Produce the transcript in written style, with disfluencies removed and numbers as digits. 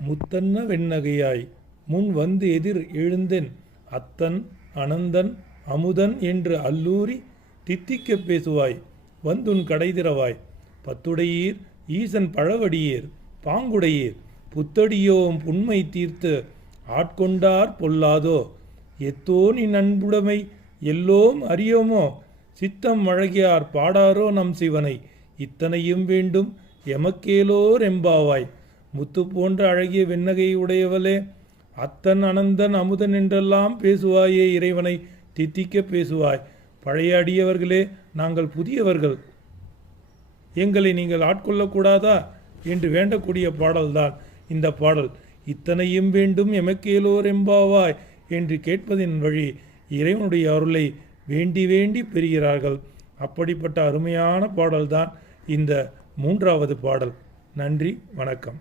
முத்தன்ன வெண்ணகையாய் முன் வந்து எதிர் எழுந்தென் அத்தன் அனந்தன் அமுதன் என்று அல்லூரி தித்திக்கப் பேசுவாய் வந்துன் கடைதிரவாய். பத்துடையீர் ஈசன் பழவடியீர் பாங்குடையீர் புத்தடியோம் புண்மை தீர்த்து ஆட்கொண்டார் பொல்லாதோ. எத்தோ நீ நண்புடைமை எல்லோம் அறியோமோ சித்தம் அழகியார் பாடாரோ நம் சிவனை. இத்தனையும் வேண்டும் எமக்கேலோர் எம்பாவாய். முத்து போன்ற அழகிய வெண்ணகை உடையவளே, அத்தன் அனந்தன் அமுதன் என்றெல்லாம் பேசுவாயே இறைவனை தித்திக்க பேசுவாய். பழைய அடியவர்களே, நாங்கள் புதியவர்கள், எங்களை நீங்கள் ஆட்கொள்ளக்கூடாதா என்று வேண்டக்கூடிய பாடல்தான் இந்த பாடல். இத்தனையும் வேண்டும் எமக்கேலோர் எம்பாவாய் என்று கேட்பதின் வழி இறைவனுடைய அருளை வேண்டி வேண்டி பெறுகிறார்கள். அப்படிப்பட்ட அருமையான பாடல்தான் இந்த 3வது பாடல். நன்றி, வணக்கம்.